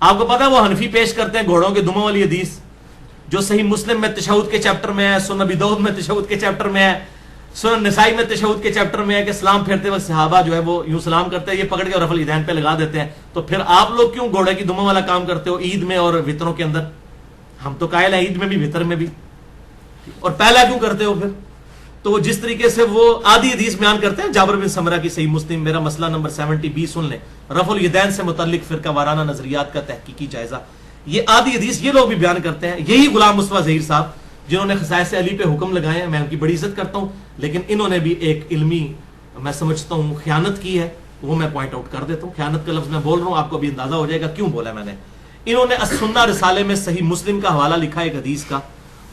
آپ کو پتا ہے وہ حنفی پیش کرتے ہیں گھوڑوں کے دموں والی حدیث جو صحیح مسلم میں تشہد کے چیپٹر میں ہے, سنن ابی داؤد میں تشہد کے چیپٹر میں ہے, سنن نسائی میں تشہد کے چیپٹر میں ہے کہ سلام پھیرتے وقت صحابہ جو ہے وہ یوں سلام کرتے ہیں, یہ پکڑ کے رفع الیدین پہ لگا دیتے ہیں. تو پھر آپ لوگ کیوں گھوڑے کی دموں والا کام کرتے ہو عید میں اور وطروں کے اندر؟ ہم تو قائل ہیں عید میں بھی وطر میں بھی, اور پہلا کیوں کرتے ہو پھر؟ تو وہ جس طریقے سے وہ آدھی حدیث بیان کرتے ہیں جابر بن سمرہ کی صحیح مسلم, میرا مسئلہ نمبر 70B سن لیں, رفع الیدین سے متعلق فرقہ وارانہ نظریات کا تحقیقی جائزہ. یہ آدھی حدیث یہ لوگ بھی بیان کرتے ہیں, یہی غلام مصطفیٰ ظہیر صاحب جنہوں نے خصائص علی پہ حکم لگائے ہیں, میں ان کی بڑی عزت کرتا ہوں, لیکن انہوں نے بھی ایک علمی میں سمجھتا ہوں خیانت کی ہے, وہ میں پوائنٹ آؤٹ کر دیتا ہوں. خیانت کا لفظ میں بول رہا ہوں, آپ کو بھی اندازہ ہو جائے گا کیوں بولا میں نے. انہوں نے السنہ رسالے میں صحیح مسلم کا حوالہ لکھا ایک حدیث کا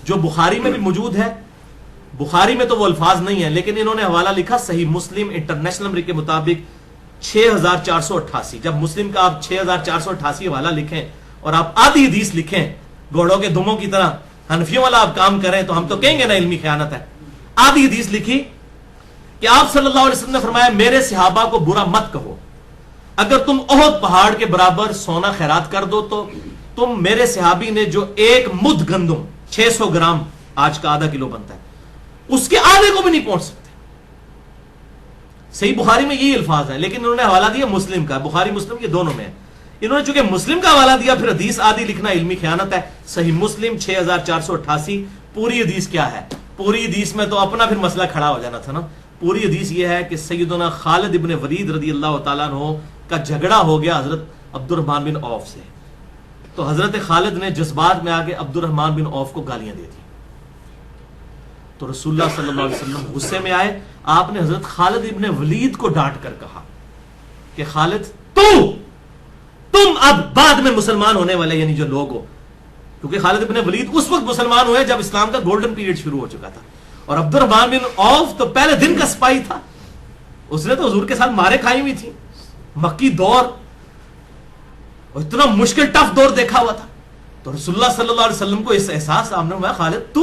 جو بخاری میں بھی موجود ہے, بخاری میں تو وہ الفاظ نہیں ہیں, لیکن انہوں نے حوالہ لکھا صحیح مسلم انٹرنیشنل نمبر کے مطابق 6488. جب مسلم کا آپ 6488 حوالہ لکھیں اور آپ آدھی حدیث لکھیں گھوڑوں کے دموں کی طرح حنفیوں والا آپ کام کریں تو ہم تو کہیں گے نا علمی خیانت ہے. آدھی حدیث لکھی کہ آپ صلی اللہ علیہ وسلم نے فرمایا میرے صحابہ کو برا مت کہو, اگر تم احد پہاڑ کے برابر سونا خیرات کر دو تو تم میرے صحابی نے جو ایک مد گندم 600 گرام آج کا آدھا کلو بنتا ہے اس کے آدھے کو بھی نہیں پہنچ سکتے. صحیح بخاری میں یہی الفاظ ہے, لیکن انہوں نے حوالہ دیا مسلم کا, بخاری مسلم کے دونوں میں ہے. انہوں نے چونکہ مسلم کا حوالہ دیا پھر حدیث آدھی لکھنا علمی خیانت ہے. صحیح مسلم 6488. پوری حدیث کیا ہے؟ پوری حدیث میں تو اپنا پھر مسئلہ کھڑا ہو جانا تھا نا. پوری حدیث یہ ہے کہ سیدنا خالد ابن ولید رضی اللہ تعالیٰ عنہ کا جھگڑا ہو گیا حضرت عبد الرحمن بن عوف سے, تو حضرت خالد نے جذبات میں آ کے عبد الرحمن بن عوف کو گالیاں دے دی. تو رسول اللہ صلی اللہ علیہ وسلم غصے میں آئے, آپ نے حضرت خالد ابن ولید کو ڈانٹ کر کہا کہ خالد تم اب بعد میں مسلمان ہونے والے یعنی جو لوگ ہو, کیونکہ خالد ابن ولید اس وقت مسلمان ہوئے جب اسلام کا گولڈن پیریڈ شروع ہو چکا تھا, اور عبد الرحمن بن عوف تو پہلے دن کا سپاہی تھا, اس نے تو حضور کے ساتھ مارے کھائی ہوئی تھی, مکی دور اور اتنا مشکل ٹف دور دیکھا ہوا تھا. تو رسول اللہ صلی اللہ علیہ وسلم کو اس احساس سامنے ہوا, خالد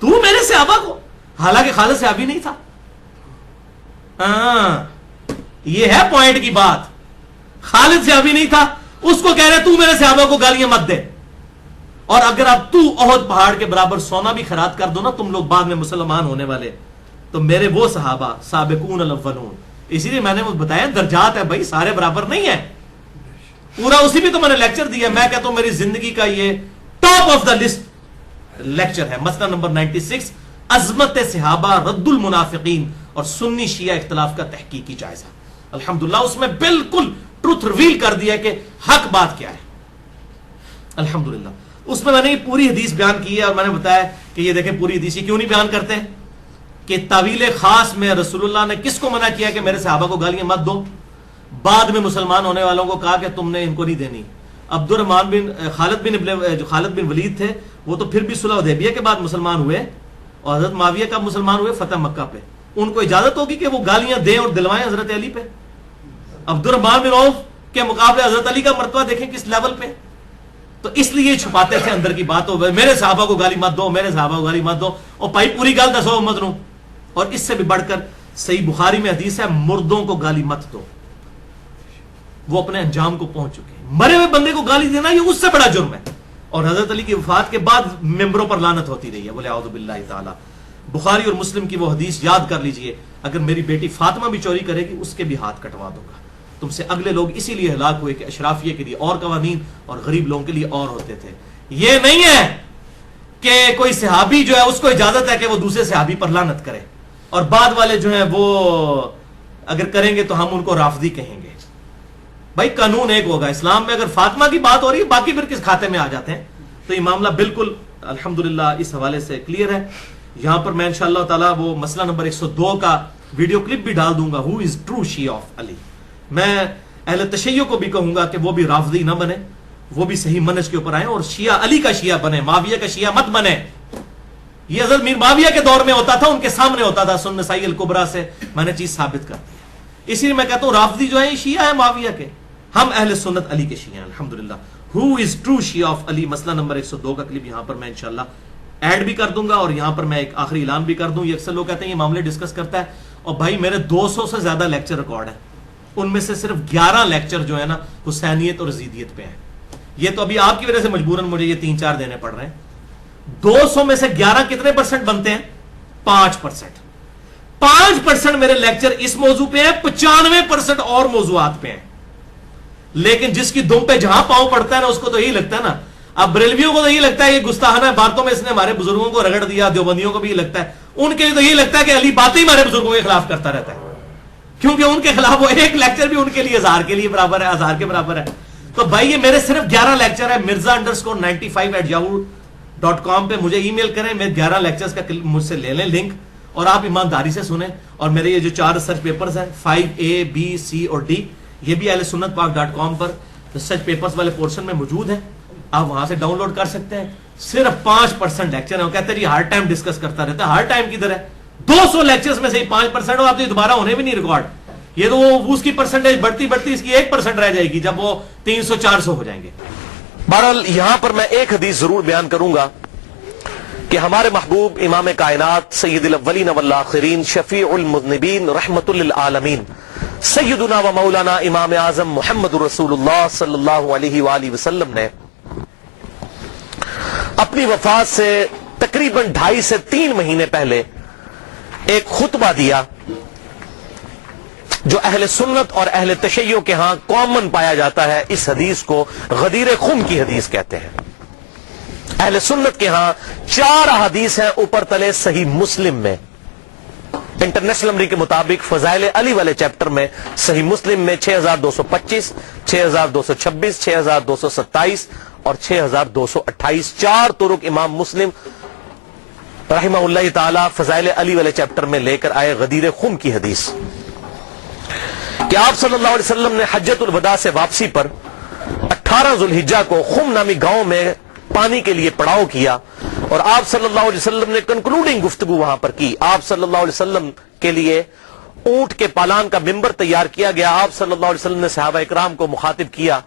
تو میرے صحابہ کو, حالانکہ خالد صحابی نہیں تھا. یہ ہے پوائنٹ کی بات, خالد صحابی نہیں تھا, اس کو کہہ رہے تو میرے صحابہ کو گالیاں مت دے, اور اگر اب تو احد پہاڑ کے برابر سونا بھی خیرات کر دو نا تم لوگ بعد میں مسلمان ہونے والے, تو میرے وہ صحابہ سابقون الاولون. اسی لیے میں نے وہ بتایا درجات ہے بھائی, سارے برابر نہیں ہیں. پورا اسی بھی تو میں نے لیکچر دیا, میں کہتا ہوں میری زندگی کا یہ top of the list lecture ہے, مسئلہ نمبر 96 عظمت صحابہ رد المنافقین اور سنی شیعہ اختلاف کا تحقیقی جائزہ. الحمدللہ اس میں بالکل ٹروتھ ریویل کر دیا کہ حق بات کیا ہے. الحمدللہ اس میں نے یہ پوری حدیث بیان کی ہے, اور میں نے بتایا کہ یہ دیکھیں پوری حدیث کیوں نہیں بیان کرتے کہ تعویل خاص میں رسول اللہ نے کس کو منع کیا کہ میرے صحابہ کو گالیاں مت دو, بعد میں مسلمان ہونے والوں کو کہا کہ تم نے ان کو نہیں دینی. عبد الرحمن بن خالد بن ولید تھے, وہ تو پھر بھی صلح حدیبیہ کے بعد مسلمان ہوئے, اور حضرت معاویہ کا مسلمان ہوئے فتح مکہ پہ. ان کو اجازت ہوگی کہ وہ گالیاں دیں اور دلوائیں حضرت علی پہ. عبد الرحمن بن عوف کے مقابلے حضرت علی کا مرتبہ دیکھیں کس لیول پہ. تو اس لیے چھپاتے تھے اندر کی بات ہو, میرے صحابہ کو گالی مت دو, میرے صحابہ کو گالی مت دو, اور بھائی پوری گل دسو مت رو. اور اس سے بھی بڑھ کر صحیح بخاری میں حدیث ہے مردوں کو گالی مت دو, وہ اپنے انجام کو پہنچ چکے. مرے ہوئے بندے کو گالی دینا یہ اس سے بڑا جرم ہے, اور حضرت علی کی وفات کے بعد ممبروں پر لعنت ہوتی رہی ہے. بولے اعوذ باللہ تعالی. بخاری اور مسلم کی وہ حدیث یاد کر لیجئے, اگر میری بیٹی فاطمہ بھی چوری کرے گی اس کے بھی ہاتھ کٹوا دوں گا. تم سے اگلے لوگ اسی لیے ہلاک ہوئے کہ اشرافیہ کے لیے اور قوانین اور غریب لوگوں کے لیے اور ہوتے تھے. یہ نہیں ہے کہ کوئی صحابی جو ہے اس کو اجازت ہے کہ وہ دوسرے صحابی پر لعنت کرے, اور بعد والے جو ہیں وہ اگر کریں گے تو ہم ان کو رافضی کہیں گے. بھائی قانون ایک ہوگا اسلام میں. اگر فاطمہ کی بات ہو رہی ہے باقی پھر کس کھاتے میں آ جاتے ہیں. تو یہ معاملہ بالکل الحمدللہ اس حوالے سے کلیئر ہے. یہاں پر میں انشاءاللہ تعالی وہ مسئلہ نمبر 102 کا ویڈیو کلپ بھی ڈال دوں گا, ہو از ٹرو شیعہ آف علی. میں اہل تشیع کو بھی کہوں گا کہ وہ بھی رافضی نہ بنے, وہ بھی صحیح منہج کے اوپر آئیں اور شیعہ علی کا شیعہ بنے, معاویہ کا شیعہ مت بنے. یہ حضرت میر معاویہ کے دور میں ہوتا تھا, ان کے سامنے ہوتا تھا, سنن نسائی الکبریٰ سے میں نے چیز ثابت کر دی. اسی لیے میں کہتا ہوں رافضی جو ہے یہ شیعہ ہے معاویہ کے, ہم اہل سنت علی کے شیعہ ہیں الحمدللہ. ہو از ٹرو شیعہ آف علی مسئلہ نمبر 102 کا کلپ یہاں پر میں انشاءاللہ ایڈ بھی کر دوں گا, اور یہاں پر میں ایک آخری اعلان بھی کر دوں. یہ اکثر لوگ کہتے ہیں یہ معاملے ڈسکس کرتا ہے, اور بھائی میرے 200 سے زیادہ لیکچر ریکارڈ ہیں, ان میں سے صرف 11 لیکچر جو ہے نا حسینیت اور یزیدیت پہ ہیں. یہ تو ابھی آپ کی وجہ سے مجبوراً مجھے یہ 3-4 دینے پڑ رہے ہیں. 200 میں سے 11 کتنے پرسنٹ بنتے ہیں؟ 5%. 5% میرے لیکچر اس موضوع پہ ہیں, 95% اور موضوعات پہ ہیں. لیکن جس کی دم پہ جہاں پاؤں پڑتا ہے نا, اس کو تو یہی لگتا ہے نا, اب بریلویوں کو تو یہی لگتا ہے کہ گستاخانہ باتوں میں اس نے ہمارے بزرگوں کو رگڑ دیا, دیوبندیوں کو بھی یہ لگتا ہے, ان کے لیے تو یہی لگتا ہے کہ علی باتیں ہی ہمارے بزرگوں کے خلاف کرتا رہتا ہے, کیونکہ ان کے خلاف وہ ایک لیکچر بھی ان کے لیے 1000 کے لیے برابر ہے, 1000 کے برابر ہے. تو بھائی یہ میرے صرف 11 لیکچر ہے. mirza_95@yahoo.com پہ مجھے ای میل کریں, میں 11 لیکچرز کا مجھ سے لے لیں لنک, اور آپ ایمانداری سے سنیں. اور میرے یہ جو 4 ریسرچ پیپرز ہیں 5A, B, C اور D, یہ بھی ahlsunnatpak.com پر ریسرچ پیپرز والے پورشن میں موجود ہیں, آپ وہاں سے ڈاؤن لوڈ کر سکتے ہیں. صرف 5% لیکچر ہے. وہ کہتے ہیں یہ ہر ٹائم ڈسکس کرتا رہتا ہے, ہر ٹائم کدھر ہے؟ 200 لیکچرز میں سے 5% ہو, آپ تو دوبارہ ہونے بھی نہیں ریکارڈ. یہ تو وہ اس کی پرسنٹیج بڑھتی بڑھتی اس کی 1% رہ جائے گی جب وہ 300-400 ہو جائیں گے. بہرحال یہاں پر میں ایک حدیث ضرور بیان کروں گا کہ ہمارے محبوب امام کائنات سید الاولین والآخرین شفیع المذنبین رحمت للعالمین سیدنا و مولانا امام اعظم محمد رسول اللہ صلی اللہ علیہ وآلہ وسلم نے اپنی وفات سے تقریباً 2.5 سے 3 مہینے پہلے ایک خطبہ دیا جو اہل سنت اور اہل تشیع کے ہاں کامن پایا جاتا ہے. اس حدیث کو غدیر خم کی حدیث کہتے ہیں. اہل سنت کے ہاں 4 حدیث ہیں اوپر تلے صحیح مسلم میں. انٹرنیشنل نمبر کے مطابق فضائل علی والے چیپٹر میں صحیح مسلم میں 6225, 6226, 6227 اور 6228 4 طرق امام مسلم رحمہ اللہ تعالی فضائل علی والے چیپٹر میں لے کر آئے. غدیر خم کی حدیث کہ آپ صلی اللہ علیہ وسلم نے حجۃ الوداع سے واپسی پر 18 ذوالحجہ کو خم نامی گاؤں میں پانی کے لیے پڑاؤ کیا, اور آپ صلی اللہ علیہ وسلم نے کنکلوڈنگ گفتگو وہاں پر کی. آپ صلی اللہ علیہ وسلم کے لیے اونٹ کے پالان کا ممبر تیار کیا گیا. آپ صلی اللہ علیہ وسلم نے صحابہ اکرام کو مخاطب کیا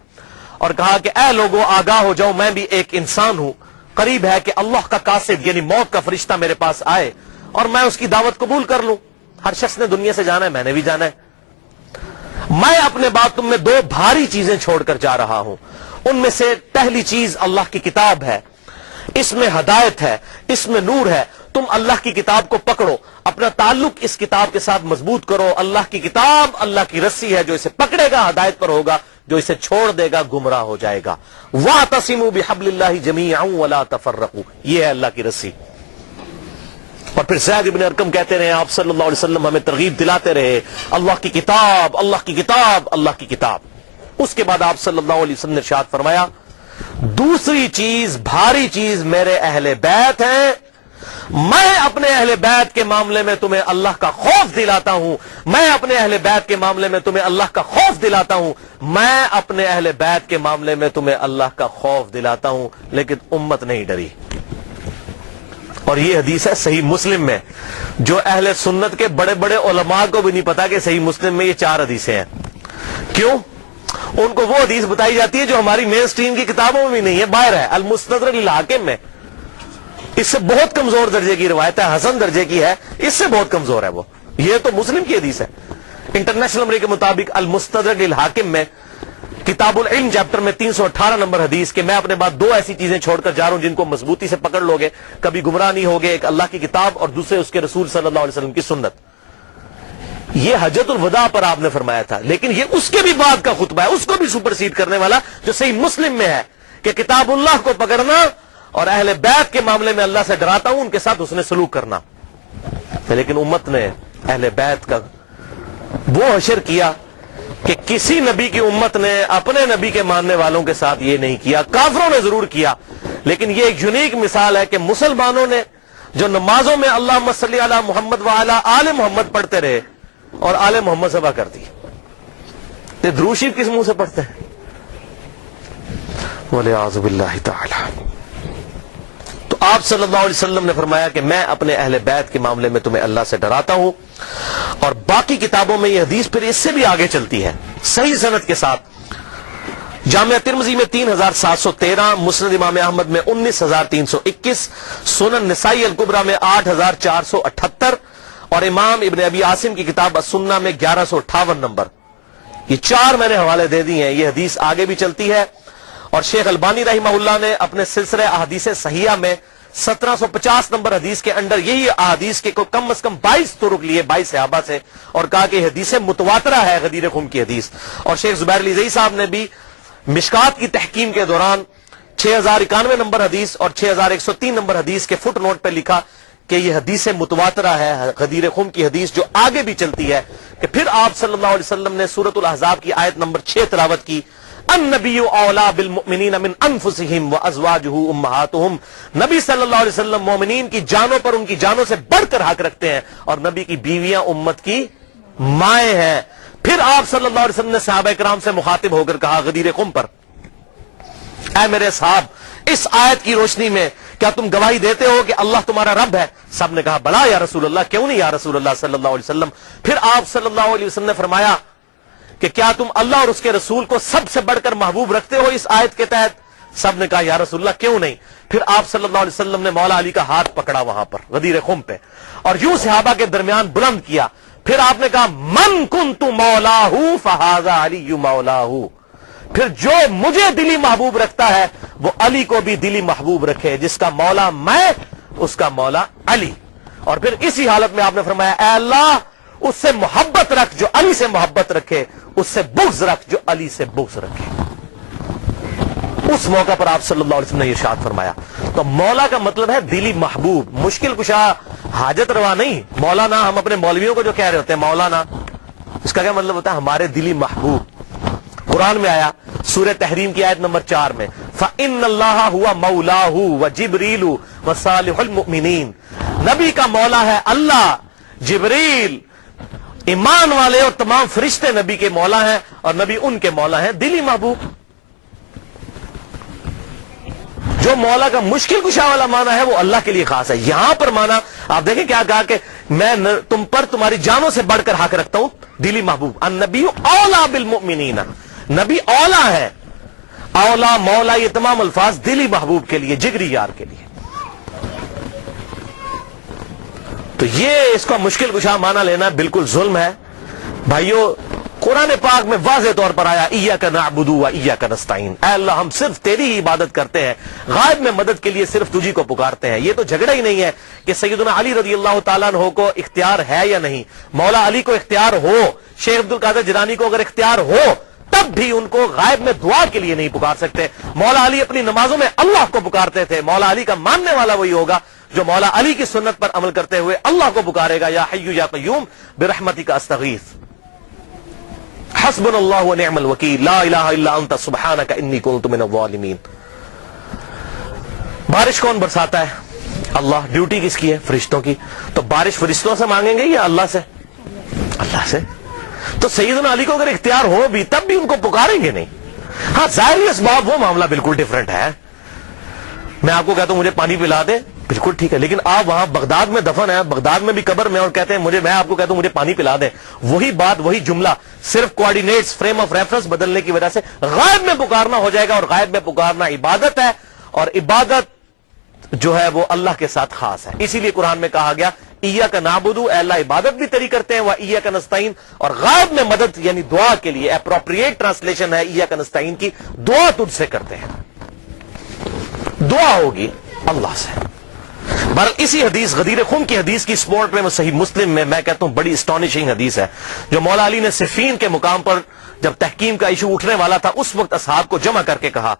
اور کہا کہ اے لوگوں آگاہ ہو جاؤ, میں بھی ایک انسان ہوں, قریب ہے کہ اللہ کا قاصد یعنی موت کا فرشتہ میرے پاس آئے اور میں اس کی دعوت قبول کر لوں. ہر شخص نے دنیا سے جانا ہے, میں نے بھی جانا ہے. میں اپنے بعد تم میں 2 بھاری چیزیں چھوڑ کر جا رہا ہوں. ان میں سے پہلی چیز اللہ کی کتاب ہے, اس میں ہدایت ہے, اس میں نور ہے. تم اللہ کی کتاب کو پکڑو, اپنا تعلق اس کتاب کے ساتھ مضبوط کرو. اللہ کی کتاب اللہ کی رسی ہے, جو اسے پکڑے گا ہدایت پر ہوگا, جو اسے چھوڑ دے گا گمراہ ہو جائے گا. وَاعْتَصِمُوا بِحَبْلِ اللَّهِ جَمِيعًا وَلَا تَفَرَّقُوا, یہ ہے اللہ کی رسی. اور پھر زید ابن ارقم کہتے رہے آپ صلی اللہ علیہ وسلم ہمیں ترغیب دلاتے رہے اللہ کی کتاب, اللہ کی کتاب, اللہ کی کتاب. اس کے بعد آپ صلی اللہ علیہ وسلم نے ارشاد فرمایا دوسری چیز بھاری چیز میرے اہل بیت ہیں. میں اپنے اہل بیت کے معاملے میں تمہیں اللہ کا خوف دلاتا ہوں, میں اپنے اہل بیت کے معاملے میں تمہیں اللہ کا خوف دلاتا ہوں, میں اپنے اہل بیت کے معاملے میں تمہیں اللہ کا خوف دلاتا ہوں. لیکن امت نہیں ڈری. اور یہ حدیث ہے صحیح مسلم میں, جو اہل سنت کے بڑے بڑے علماء کو بھی نہیں پتا کہ صحیح مسلم میں یہ 4 حدیثیں ہیں. کیوں؟ ان کو وہ حدیث بتائی جاتی ہے جو ہماری مین سٹریم کی کتابوں میں بھی نہیں ہے, باہر ہے, المستدرک للحاکم میں. اس سے بہت کمزور درجے کی روایت ہے, حسن درجے کی ہے, اس سے بہت کمزور ہے وہ. یہ تو مسلم کی حدیث ہے. انٹرنیشنل نمبر کے مطابق المستدرک للحاکم میں کتاب العلم چیپٹر میں 318 نمبر حدیث کہ میں اپنے بعد 2 ایسی چیزیں چھوڑ کر جا رہا ہوں جن کو مضبوطی سے پکڑ لوگے کبھی گمراہ نہیں ہوگے. ایک اللہ کی کتاب اور دوسرے اس کے رسول صلی اللہ علیہ وسلم کی سنت. یہ حجۃ الوداع پر آپ نے فرمایا تھا, لیکن یہ اس کے بھی بعد کا خطبہ ہے, اس کو بھی سپرسیڈ کرنے والا, جو صحیح مسلم میں ہے کہ کتاب اللہ کو پکڑنا اور اہل بیت کے معاملے میں اللہ سے ڈراتا ہوں, ان کے ساتھ حسن سلوک کرنا. لیکن امت نے اہل بیت کا وہ حشر کیا کہ کسی نبی کی امت نے اپنے نبی کے ماننے والوں کے ساتھ یہ نہیں کیا. کافروں نے ضرور کیا, لیکن یہ ایک یونیک مثال ہے کہ مسلمانوں نے جو نمازوں میں اللہم صلی علی محمد وعلی آل محمد پڑھتے رہے اور آل محمد ذبح کر دی. یہ درود شریف کس منہ سے پڑھتے ہیں؟ وَلِعَاذُ بِاللَّهِ تَعَالَى. تو آپ صلی اللہ علیہ وسلم نے فرمایا کہ میں اپنے اہل بیت کے معاملے میں تمہیں اللہ سے ڈراتا ہوں. اور باقی کتابوں میں یہ حدیث پھر اس سے بھی آگے چلتی ہے صحیح سند کے ساتھ. جامعہ ترمذی میں 3713, مسند امام احمد میں 19321, سنن نسائی الکبریٰ میں 8478 اور امام ابن ابی عاصم کی کتاب السنہ میں 1158 نمبر. یہ 4 میں نے حوالے دے دی ہیں. یہ حدیث آگے بھی چلتی ہے اور شیخ البانی رحمہ اللہ نے اپنے سلسلہ احادیث صحیحہ میں 1750 نمبر حدیث کے اندر یہی احادیث کے کم از کم 22 طرق لیے 22 صحابہ سے اور کہا کہ حدیث متواترہ ہے غدیر خم کی حدیث. اور شیخ زبیر علی زئی صاحب نے بھی مشکات کی تحکیم کے دوران 6091 نمبر حدیث اور 6103 نمبر حدیث کے فٹ نوٹ پہ لکھا کہ یہ حدیث متواترہ ہے غدیر خم کی حدیث، جو آگے بھی چلتی ہے کہ پھر آپ صلی اللہ علیہ وسلم نے سورۃ الاحزاب کی آیت نمبر 6 تلاوت کی، النبی اولا بالمؤمنین من انفسہم وازواجہ امہاتہم. نبی صلی اللہ علیہ وسلم مومنین کی جانوں پر ان کی جانوں سے بڑھ کر حق رکھتے ہیں، اور نبی کی بیویاں امت کی مائیں ہیں. پھر آپ صلی اللہ علیہ وسلم نے صحابہ کرام سے مخاطب ہو کر کہا غدیر خم پر، اے میرے صاحب اس آیت کی روشنی میں کیا تم گواہی دیتے ہو کہ اللہ تمہارا رب ہے؟ سب نے کہا بلا یا رسول اللہ، کیوں نہیں یا رسول اللہ صلی اللہ علیہ وسلم. پھر آپ صلی اللہ علیہ وسلم نے فرمایا کہ کیا تم اللہ اور اس کے رسول کو سب سے بڑھ کر محبوب رکھتے ہو اس آیت کے تحت؟ سب نے کہا یا رسول اللہ کیوں نہیں. پھر آپ صلی اللہ علیہ وسلم نے مولا علی کا ہاتھ پکڑا وہاں پر غدیر خم پہ اور یوں صحابہ کے درمیان بلند کیا. پھر آپ نے کہا من کنت مولاہ فہذا علی مولاہ. پھر جو مجھے دلی محبوب رکھتا ہے وہ علی کو بھی دلی محبوب رکھے، جس کا مولا میں اس کا مولا علی. اور پھر اسی حالت میں آپ نے فرمایا اے اللہ اس سے محبت رکھ جو علی سے محبت رکھے، اس سے بغض رکھ جو علی سے بغض رکھے. اس موقع پر آپ صلی اللہ علیہ وسلم نے ارشاد فرمایا. تو مولا کا مطلب ہے دلی محبوب، مشکل کشا، حاجت روا نہیں. مولانا ہم اپنے مولویوں کو جو کہہ رہے ہوتے ہیں مولانا، اس کا کیا مطلب ہوتا ہے؟ ہمارے دلی محبوب. قرآن میں آیا سورہ تحریم کی آیت نمبر 4 میں فَإِنَّ اللَّهَ هُوَ مَوْلَاهُ وَجِبْرِيلُ وَصَالِحُ الْمُؤْمِنِينَ. نبی کا مولا ہے اللہ، جبریل، ایمان والے اور تمام فرشتے نبی کے مولا ہیں، اور نبی ان کے مولا ہیں دلی محبوب. جو مولا کا مشکل کشا والا معنی ہے وہ اللہ کے لیے خاص ہے. یہاں پر معنی آپ دیکھیں کیا کہا کہ میں تم پر تمہاری جانوں سے بڑھ کر حق رکھتا ہوں، دلی محبوب. النبی اولا بالمؤمنین، نبی اولا ہے. اولا مولا یہ تمام الفاظ دلی محبوب کے لیے، جگری یار کے لیے. تو یہ اس کا مشکل کشا معنی لینا بالکل ظلم ہے بھائیو. قرآن پاک میں واضح طور پر آیا ایاک نعبد و ایاک نستعین، اے اللہ ہم صرف تیری ہی عبادت کرتے ہیں، غائب میں مدد کے لیے صرف تجھی کو پکارتے ہیں. یہ تو جھگڑا ہی نہیں ہے کہ سیدنا علی رضی اللہ تعالیٰ عنہ کو اختیار ہے یا نہیں. مولا علی کو اختیار ہو، شیخ عبد القادر جیلانی کو اگر اختیار ہو تب بھی ان کو غائب میں دعا کے لیے نہیں پکار سکتے. مولا علی اپنی نمازوں میں اللہ کو پکارتے تھے. مولا علی کا ماننے والا وہی ہوگا جو مولا علی کی سنت پر عمل کرتے ہوئے اللہ کو پکارے گا، یا حی یا قیوم برحمتک استغیث، حسبنا اللہ ونعم الوکیل، لا الہ الا انت سبحانک انی کنت من الظالمین. بارش کون برساتا ہے؟ اللہ. ڈیوٹی کس کی ہے؟ فرشتوں کی. تو بارش فرشتوں سے مانگیں گے یا اللہ سے؟ اللہ سے. تو سیدنا علی کو اگر اختیار ہو بھی تب بھی ان کو پکاریں گے نہیں. ہاں ظاہری اسباب وہ معاملہ بالکل ڈیفرنٹ ہے. میں آپ کو کہتا ہوں مجھے پانی پلا دے، بالکل ٹھیک ہے، لیکن آپ وہاں بغداد میں دفن ہے، بغداد میں بھی قبر میں، اور کہتے ہیں میں آپ کو کہتا ہوں مجھے پانی پلا دیں، وہی بات وہی جملہ صرف کوآرڈینیٹس فریم آف ریفرنس بدلنے کی وجہ سے غائب میں پکارنا ہو جائے گا. اور غائب میں پکارنا عبادت ہے، اور عبادت جو ہے وہ اللہ کے ساتھ خاص ہے. اسی لیے قرآن میں کہا گیا ایاک نعبد، اے اللہ عبادت بھی تیری کرتے ہیں، و ایاک نستعین، اور غائب میں مدد یعنی دعا کے لیے اپروپریٹ ٹرانسلیشن ہے ایاک نستعین کی، دعا تجھ سے کرتے ہیں. دعا ہوگی اللہ سے. بہرحال اسی حدیث غدیر خم کی حدیث کی سپورٹ میں صحیح مسلم میں کہتا ہوں بڑی اسٹانشنگ حدیث ہے، جو مولا علی نے صفین کے مقام پر جب تحکیم کا ایشو اٹھنے والا تھا اس وقت اصحاب کو جمع کر کے کہا.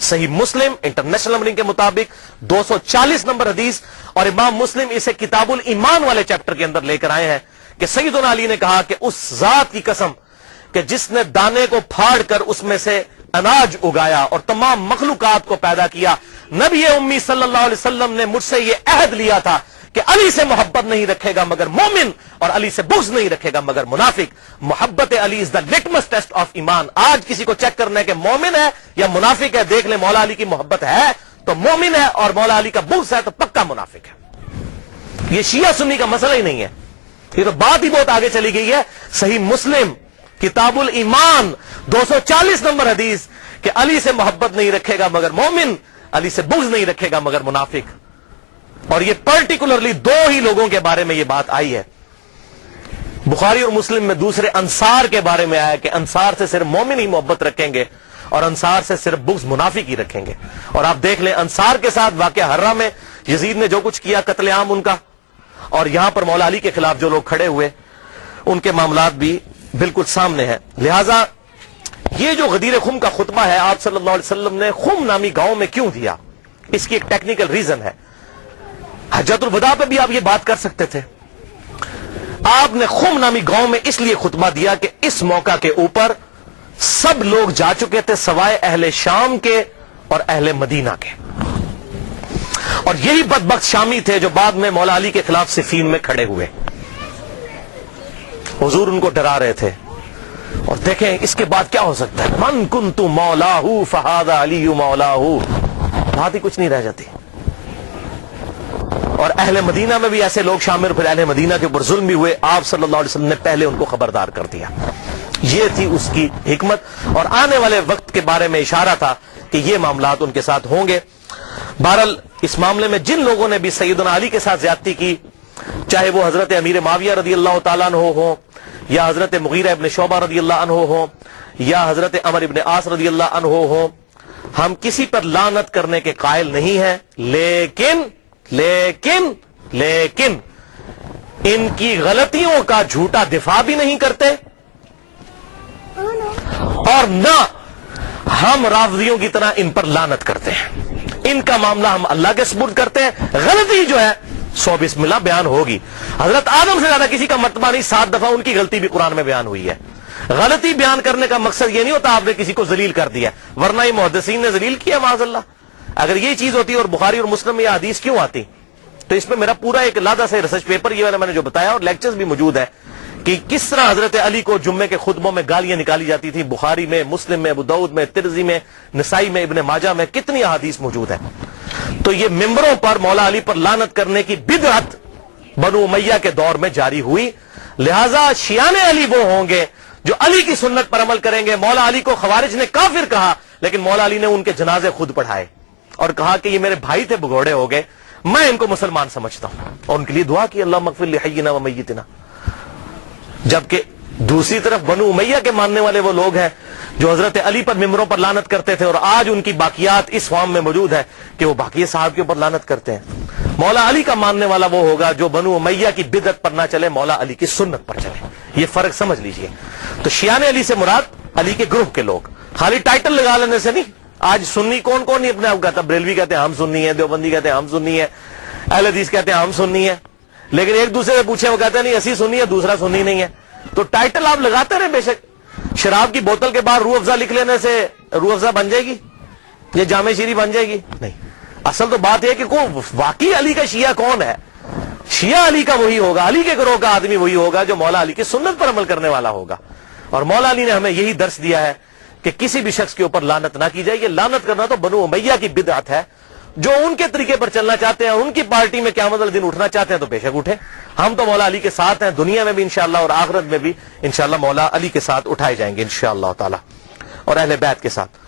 صحیح مسلم انٹرنیشنل نمبرنگ کے مطابق 240 نمبر حدیث، اور امام مسلم اسے کتاب الایمان والے چیپٹر کے اندر لے کر آئے ہیں کہ سیدنا علی نے کہا کہ اس ذات کی قسم کہ جس نے دانے کو پھاڑ کر اس میں سے اناج اگایا اور تمام مخلوقات کو پیدا کیا، نبی امی صلی اللہ علیہ وسلم نے مجھ سے یہ عہد لیا تھا کہ علی سے محبت نہیں رکھے گا مگر مومن، اور علی سے بغض نہیں رکھے گا مگر منافق. محبت علی از دا لٹمس ٹیسٹ آف ایمان. آج کسی کو چیک کرنا ہے کہ مومن ہے یا منافق ہے، دیکھ لیں مولا علی کی محبت ہے تو مومن ہے، اور مولا علی کا بغض ہے تو پکا منافق ہے. یہ شیعہ سنی کا مسئلہ ہی نہیں ہے، یہ تو بات ہی بہت آگے چلی گئی ہے. صحیح مسلم کتاب الایمان 240 نمبر حدیث کہ علی سے محبت نہیں رکھے گا مگر مومن، علی سے بغض نہیں رکھے گا مگر منافق. اور یہ پرٹیکولرلی دو ہی لوگوں کے بارے میں یہ بات آئی ہے. بخاری اور مسلم میں دوسرے انصار کے بارے میں آیا کہ انصار سے صرف مومن ہی محبت رکھیں گے، اور انصار سے صرف بغض منافق ہی رکھیں گے. اور آپ دیکھ لیں انصار کے ساتھ واقعہ ہرہ میں یزید نے جو کچھ کیا، قتل عام ان کا، اور یہاں پر مولا علی کے خلاف جو لوگ کھڑے ہوئے ان کے معاملات بھی بالکل سامنے ہیں. لہذا یہ جو غدیر خم کا خطبہ ہے آپ صلی اللہ علیہ وسلم نے خم نامی گاؤں میں کیوں دیا، اس کی ایک ٹیکنیکل ریزن ہے. حجۃ الوداع پہ بھی آپ یہ بات کر سکتے تھے. آپ نے خم نامی گاؤں میں اس لیے خطبہ دیا کہ اس موقع کے اوپر سب لوگ جا چکے تھے سوائے اہل شام کے اور اہل مدینہ کے، اور یہی بدبخت شامی تھے جو بعد میں مولا علی کے خلاف صفین میں کھڑے ہوئے. حضور ان کو ڈرا رہے تھے. اور دیکھیں اس کے بعد کیا ہو سکتا ہے، من کنت مولاہ فہذا علی مولاہ، بات ہی کچھ نہیں رہ جاتی. اور اہل مدینہ میں بھی ایسے لوگ شامل، پھر اہل مدینہ کے اوپر ظلم بھی ہوئے. آپ صلی اللہ علیہ وسلم نے پہلے ان کو خبردار کر دیا. یہ تھی اس کی حکمت، اور آنے والے وقت کے بارے میں اشارہ تھا کہ یہ معاملات ان کے ساتھ ہوں گے. بہرحال اس معاملے میں جن لوگوں نے بھی سیدنا علی کے ساتھ زیادتی کی، چاہے وہ حضرت امیر معاویہ رضی اللہ تعالیٰ عنہ ہوں، یا حضرت مغیرہ ابن شعبہ رضی اللہ عنہ ہوں، یا حضرت عمر ابن عاص رضی اللہ عنہ ہوں، ہم کسی پر لعنت کرنے کے قائل نہیں ہیں، لیکن ان کی غلطیوں کا جھوٹا دفاع بھی نہیں کرتے، اور نہ ہم رافضیوں کی طرح ان پر لعنت کرتے ہیں. ان کا معاملہ ہم اللہ کے سپرد کرتے ہیں. غلطی جو ہے 100 بسم اللہ بیان ہوگی. حضرت آدم سے زیادہ کسی کا مرتبہ نہیں، 7 دفعہ ان کی غلطی بھی قرآن میں بیان ہوئی ہے. غلطی بیان کرنے کا مقصد یہ نہیں ہوتا آپ نے کسی کو ذلیل کر دیا، ورنہ یہ محدثین نے ذلیل کیا معاذ اللہ. اگر یہ چیز ہوتی اور بخاری اور مسلم میں یہ حدیث کیوں آتی؟ تو اس پہ میرا پورا ایک علیحدہ سے ریسرچ پیپر یہ میں نے جو بتایا، اور لیکچرز بھی موجود ہے کہ کس طرح حضرت علی کو جمعے کے خطبوں میں گالیاں نکالی جاتی تھی. بخاری میں، مسلم میں، ابو داؤد میں، ترمذی میں، نسائی میں، ابن ماجہ میں کتنی احادیث موجود ہے. تو یہ ممبروں پر مولا علی پر لعنت کرنے کی بدعت بنو امیہ کے دور میں جاری ہوئی. لہذا شیعان علی وہ ہوں گے جو علی کی سنت پر عمل کریں گے. مولا علی کو خوارج نے کافر کہا، لیکن مولا علی نے ان کے جنازے خود پڑھائے اور کہا کہ یہ میرے بھائی تھے، بگوڑے ہو گئے، میں ان کو مسلمان سمجھتا ہوں، اور ان کے لیے دعا کی اللہم اغفر لحینا و میتنا. جبکہ دوسری طرف بنو امیہ کے ماننے والے وہ لوگ ہیں جو حضرت علی پر ممبروں پر لعنت کرتے تھے، اور آج ان کی باقیات اس فارم میں موجود ہے کہ وہ باقی صاحب کے اوپر لعنت کرتے ہیں. مولا علی کا ماننے والا وہ ہوگا جو بنو امیہ کی بدعت پر نہ چلے، مولا علی کی سنت پر چلے. یہ فرق سمجھ لیجئے. تو شیعان علی سے مراد علی کے گروہ کے لوگ. خالی ٹائٹل لگا لینے سے نہیں. آج سنی کون کون نہیں اپنے آپ کہتا، بریلوی کہتے ہیں ہم سنی ہیں، دیوبندی کہتے ہیں ہم سنی ہیں، اہل حدیث کہتے ہیں ہم سنی ہیں، لیکن ایک دوسرے سے پوچھے وہ کہتے ہیں نہیں اسی سنی ہے، دوسرا سنی نہیں ہے. تو ٹائٹل آپ لگاتے رہے بے شک. شراب کی بوتل کے بعد روح افزا لکھ لینے سے روح افزا بن جائے گی؟ یہ جامع شیری بن جائے گی؟ نہیں. اصل تو بات یہ کہ واقعی علی کا شیعہ کون ہے. شیعہ علی کا وہی ہوگا، علی کے گروہ کا آدمی وہی ہوگا جو مولا علی کی سنت پر عمل کرنے والا ہوگا. اور مولا علی نے ہمیں یہی درس دیا ہے کہ کسی بھی شخص کے اوپر لعنت نہ کی جائے. یہ لعنت کرنا تو بنو امیہ کی بدعت ہے. جو ان کے طریقے پر چلنا چاہتے ہیں، ان کی پارٹی میں قیامت والے دن اٹھنا چاہتے ہیں تو بے شک اٹھے. ہم تو مولا علی کے ساتھ ہیں، دنیا میں بھی انشاءاللہ اور آخرت میں بھی انشاءاللہ مولا علی کے ساتھ اٹھائے جائیں گے انشاءاللہ تعالی، اور اہل بیت کے ساتھ.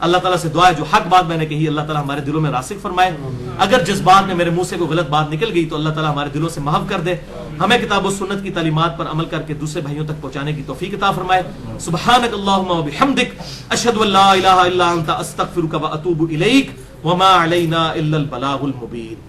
اللہ تعالیٰ سے دعا ہے جو حق بات میں نے کہی اللہ تعالیٰ ہمارے دلوں میں راسخ فرمائے. اگر جس بات میں میرے منہ سے کوئی غلط بات نکل گئی تو اللہ تعالیٰ ہمارے دلوں سے محو کر دے. ہمیں کتاب و سنت کی تعلیمات پر عمل کر کے دوسرے بھائیوں تک پہنچانے کی توفیق عطا فرمائے. سبحانک اللہم و بحمدک، اشہد ان لا الہ الا انت، استغفرک و اتوب الیک، وما علینا الا البلاغ المبین.